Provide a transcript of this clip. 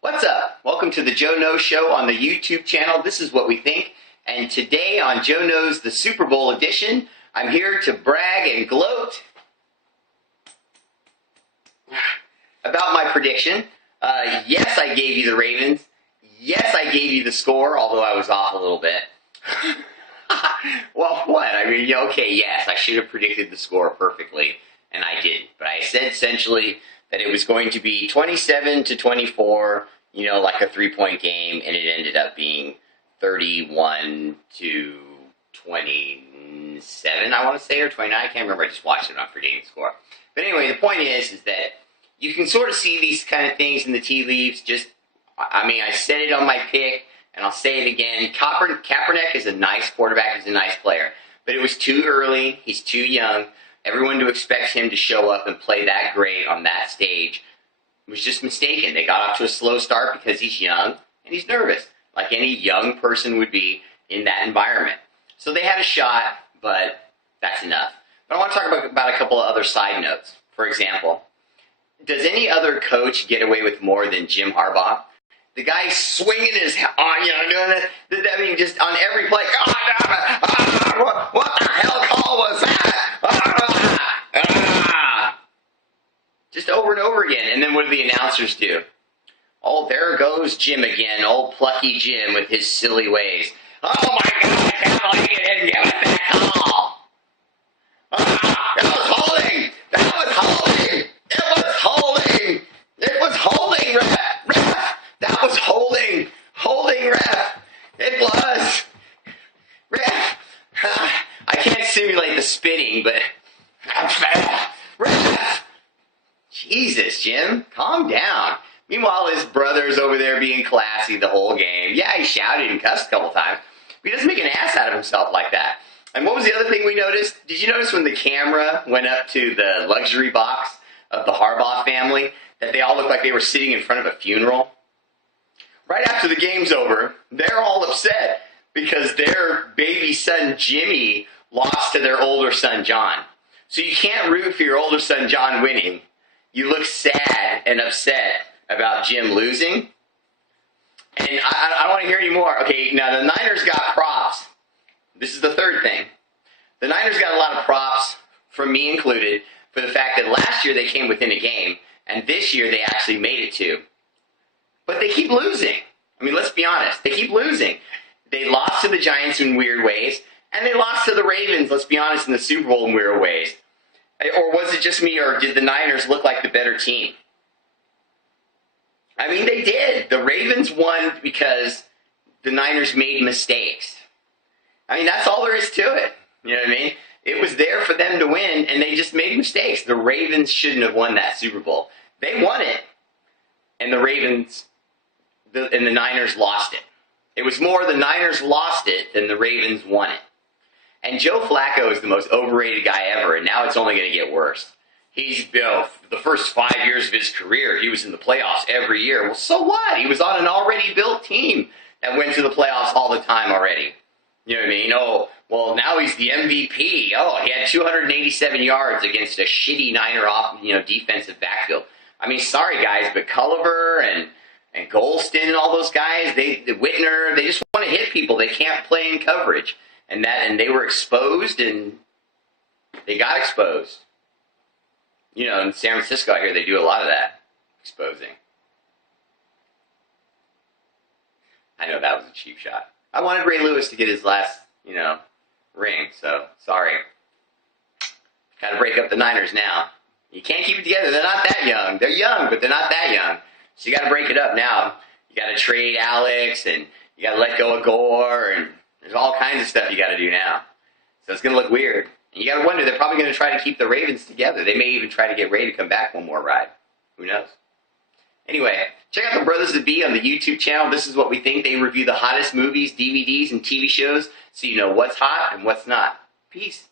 What's up? Welcome to the Joe Knows Show on the YouTube channel. This is what we think. And today on Joe Knows the Super Bowl edition, I'm here to brag and gloat about my prediction. Yes, I gave you the Ravens. Yes, I gave you the score, although I was off a little bit. Well, what? I mean, okay, yes, I should have predicted the score perfectly, and I didn't. But I said essentially that it was going to be 27-24, you know, like a 3-point game, and it ended up being 31-27, I want to say, or 29. I can't remember. I just watched it on predicting the score. But anyway, the point is that you can sort of see these kind of things in the tea leaves. Just, I mean, I said it on my pick, and I'll say it again. Kaepernick is a nice quarterback. He's a nice player. But it was too early. He's too young. Everyone to expect him to show up and play that great on that stage was just mistaken. They got off to a slow start because he's young and he's nervous, like any young person would be in that environment. So they had a shot, but that's enough. But I want to talk about a couple of other side notes. For example, does any other coach get away with more than Jim Harbaugh? The guy's swinging his arm, you know, doing it. I mean, just on every play. What the hell call was that? Just over and over again. And then what do the announcers do? Oh, there goes Jim again, old plucky Jim with his silly ways. Oh my God, I can't believe you didn't give us that call. That was holding. That was holding. It was holding. It was holding, ref. That was holding. Holding, ref. It was. Ref. I can't simulate the spitting, but ref. Jesus, Jim, calm down. Meanwhile, his brother's over there being classy the whole game. Yeah, he shouted and cussed a couple times, but he doesn't make an ass out of himself like that. And what was the other thing we noticed? Did you notice when the camera went up to the luxury box of the Harbaugh family that they all looked like they were sitting in front of a funeral? Right after the game's over, they're all upset because their baby son Jimmy lost to their older son John. So you can't root for your older son John winning. You look sad and upset about Jim losing. And I don't want to hear any more. Okay, now the Niners got props. This is the third thing. The Niners got a lot of props, from me included, for the fact that last year they came within a game, and this year they actually made it to. But they keep losing. I mean, let's be honest. They keep losing. They lost to the Giants in weird ways, and they lost to the Ravens, let's be honest, in the Super Bowl in weird ways. Or was it just me, or did the Niners look like the better team? I mean, they did. The Ravens won because the Niners made mistakes. I mean, that's all there is to it. You know what I mean? It was there for them to win, and they just made mistakes. The Ravens shouldn't have won that Super Bowl. They won it, and the Ravens and the Niners lost it. It was more the Niners lost it than the Ravens won it. And Joe Flacco is the most overrated guy ever, and now it's only going to get worse. He's, the first 5 years of his career, he was in the playoffs every year. Well, so what? He was on an already built team that went to the playoffs all the time already. You know what I mean? Oh, well, now he's the MVP. Oh, he had 287 yards against a shitty Niner defensive backfield. I mean, sorry, guys, but Culliver and Golston and all those guys, Whitner, they just want to hit people. They can't play in coverage. And they were exposed, and they got exposed. You know, in San Francisco out here, they do a lot of that, exposing. I know that was a cheap shot. I wanted Ray Lewis to get his last, ring, so sorry. Got to break up the Niners now. You can't keep it together. They're not that young. They're young, but they're not that young. So you got to break it up now. You got to trade Alex, and you got to let go of Gore, and there's all kinds of stuff you got to do now. So it's going to look weird. And you got to wonder, they're probably going to try to keep the Ravens together. They may even try to get Ray to come back one more ride. Who knows? Anyway, check out the Brothers of B on the YouTube channel. This is what we think. They review the hottest movies, DVDs, and TV shows so you know what's hot and what's not. Peace.